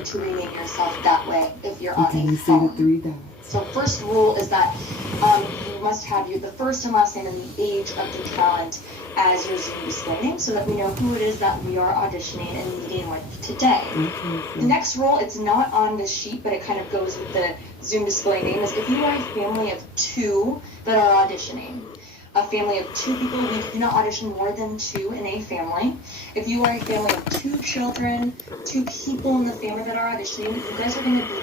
going to rename yourself that way if you're on a phone. So first rule is that you must have the first and last name and the age of the talent as your Zoom display name so that we know who it is that we are auditioning and meeting with today. The next rule, it's not on this sheet, but it kind of goes with the Zoom display name, is if you are a family of 2 that are auditioning. A family of 2 people, we do not audition more than 2 in a family. If you are a family of 2 children, 2 people in the family that are auditioning, you guys are going to be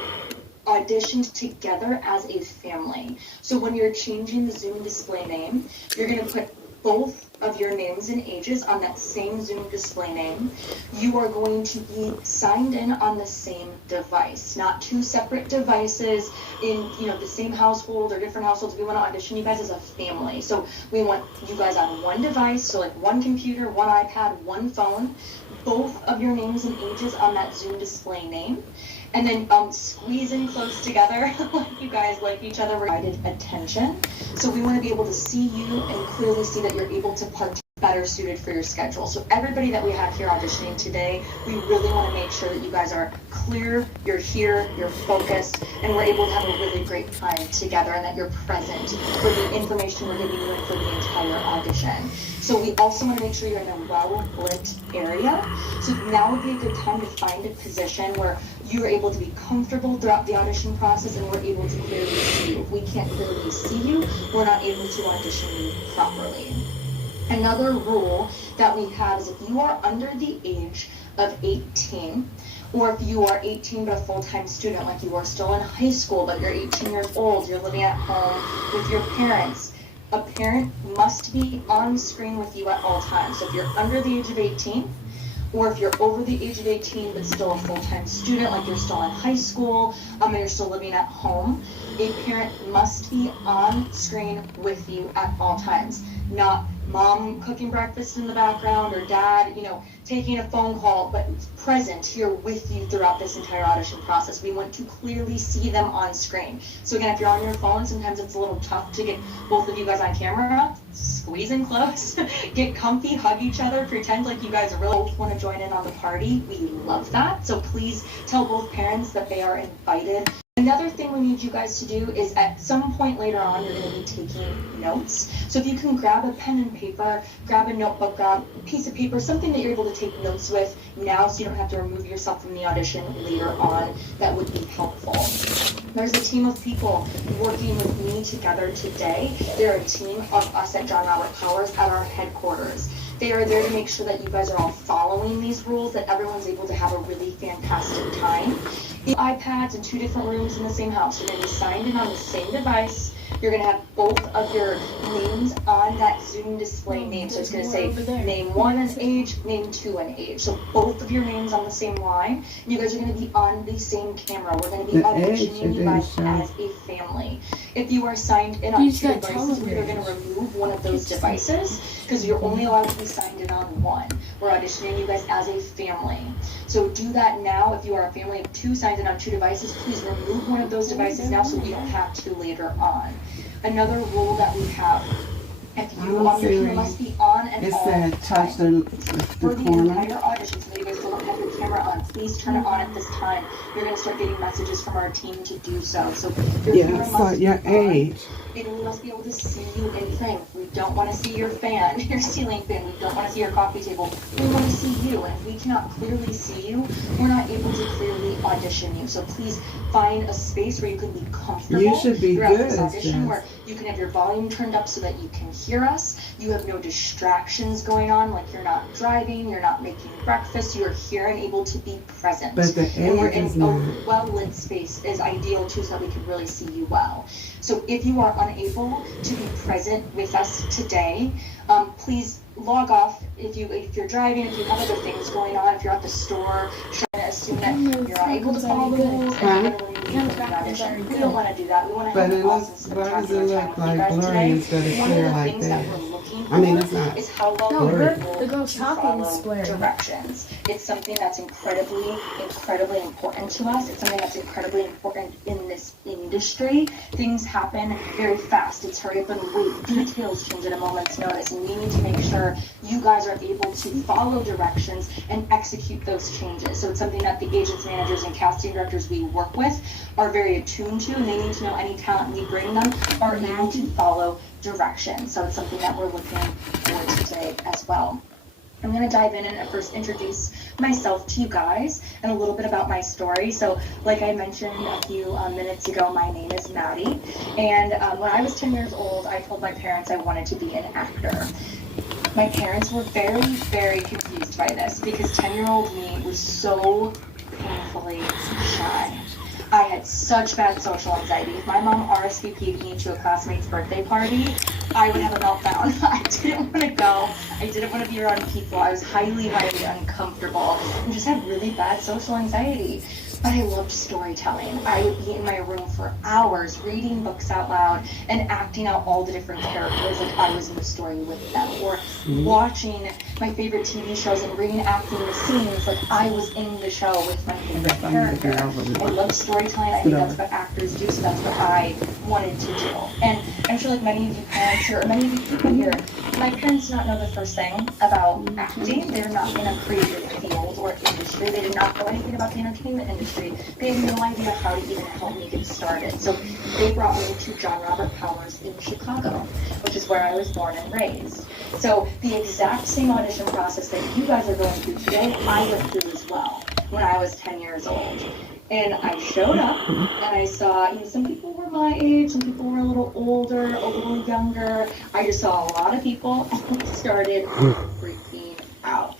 auditioned together as a family. So when you're changing the Zoom display name, you're going to put both of your names and ages on that same Zoom display name. You are going to be signed in on the same device, not 2 separate devices in the same household or different households. We want to audition you guys as a family. So we want you guys on one device, so like one computer, one iPad, one phone, both of your names and ages on that Zoom display name. And then squeeze in close together like you guys like each other. Provided attention. So we want to be able to see you and clearly see that you're able to punch better suited for your schedule. So everybody that we have here auditioning today, we really want to make sure that you guys are clear, you're here, you're focused, and we're able to have a really great time together and that you're present for the information we're giving you and for the entire audition. So we also want to make sure you're in a well-lit area. So now would be a good time to find a position where you're able to be comfortable throughout the audition process and we're able to clearly see you. If we can't clearly see you, we're not able to audition you properly. Another rule that we have is if you are under the age of 18, or if you are 18 but a full-time student, like you are still in high school but you're 18 years old, you're living at home with your parents, a parent must be on screen with you at all times. So if you're under the age of 18, or if you're over the age of 18 but still a full-time student, like you're still in high school, and you're still living at home, a parent must be on screen with you at all times. Not mom cooking breakfast in the background or dad, taking a phone call, but present here with you throughout this entire audition process. We want to clearly see them on screen. So again, if you're on your phone, sometimes it's a little tough to get both of you guys on camera. Squeeze in close, get comfy, hug each other, pretend like you guys really both want to join in on the party. We love that. So please tell both parents that they are invited. Another thing we need you guys to do is at some point later on, you're going to be taking notes. So if you can grab a pen and paper, grab a notebook, grab a piece of paper, something that you're able to take notes with now so you don't have to remove yourself from the audition later on, that would be helpful. There's a team of people working with me together today. They're a team of us at John Robert Powers at our headquarters. They are there to make sure that you guys are all following these rules, that everyone's able to have a really fantastic time. iPads in 2 different rooms in the same house. You're going to be signed in on the same device. You're going to have both of your names on that Zoom display name. So it's going to say name 1 and age, name 2 and age. So both of your names on the same line. And you guys are going to be on the same camera. We're going to be auditioning you guys as a family. If you are signed in on 2 devices, we're going to remove one of those devices because you're only allowed to be signed in on 1. We're auditioning you guys as a family. So do that now. If you are a family of 2 signed in on 2 devices, please remove one of those devices now so we don't have to later on. Another rule that we have, if you your camera must be on and all touch for the entire audition, so that you guys don't have your camera on. Please turn it on at this time. You're going to start getting messages from our team to do so. So your camera must be on. And we must be able to see you in frame. We don't want to see your fan, your ceiling fan. We don't want to see your coffee table. We want to see you. And if we cannot clearly see you, we're not able to clearly audition you. So please find a space where you can be comfortable throughout this audition, where you can have your volume turned up so that you can hear us. You have no distractions going on, like you're not driving, you're not making breakfast. You are here and able to be present. But the and we're in a well-lit space is ideal too, so that we can really see you well. So if you are unable to be present with us today, please log off. If you're driving, if you have other things going on, if you're at the store, trying to assume that you're not able to follow the rules and you're going to leave the audition. We don't want to do that. We want to have an awesome time with you guys today. One of the things that we're looking I mean, it's not. Is how well you're able to follow square directions. It's something that's incredibly important to us. It's something that's incredibly important in this industry. Things happen very fast. It's hurry up and wait. Details change at a moment's notice, and we need to make sure you guys are able to follow directions and execute those changes. So it's something that the agents, managers, and casting directors we work with are very attuned to, and they need to know any talent we bring them are able to follow directions. So it's something that we're looking for today as well. I'm going to dive in and first introduce myself to you guys and a little bit about my story. So like I mentioned a few minutes ago, my name is Maddie. And when I was 10 years old, I told my parents I wanted to be an actor. My parents were very, very confused by this because 10-year-old me was so painfully shy. I had such bad social anxiety. If my mom RSVP'd me to a classmate's birthday party, I would have a meltdown. I didn't want to go. I didn't want to be around people. I was highly, highly uncomfortable and just had really bad social anxiety. But I loved storytelling. I would be in my room for hours reading books out loud and acting out all the different characters like I was in the story with them, or watching my favorite TV shows and reenacting the scenes like I was in the show with my favorite character. I love storytelling. I think that's what actors do, so that's what I wanted to do. And I'm sure like many of you parents here, or many of you people here, my parents do not know the first thing about acting. They're not in a creative field or industry. They did not know anything about the entertainment industry. They had no idea how to even help me get started. So they brought me to John Robert Powers in Chicago, which is where I was born and raised. So the exact same audition process that you guys are going through today, I went through as well when I was 10 years old. And I showed up and I saw, some people were my age, some people were a little older, a little younger. I just saw a lot of people and started freaking out.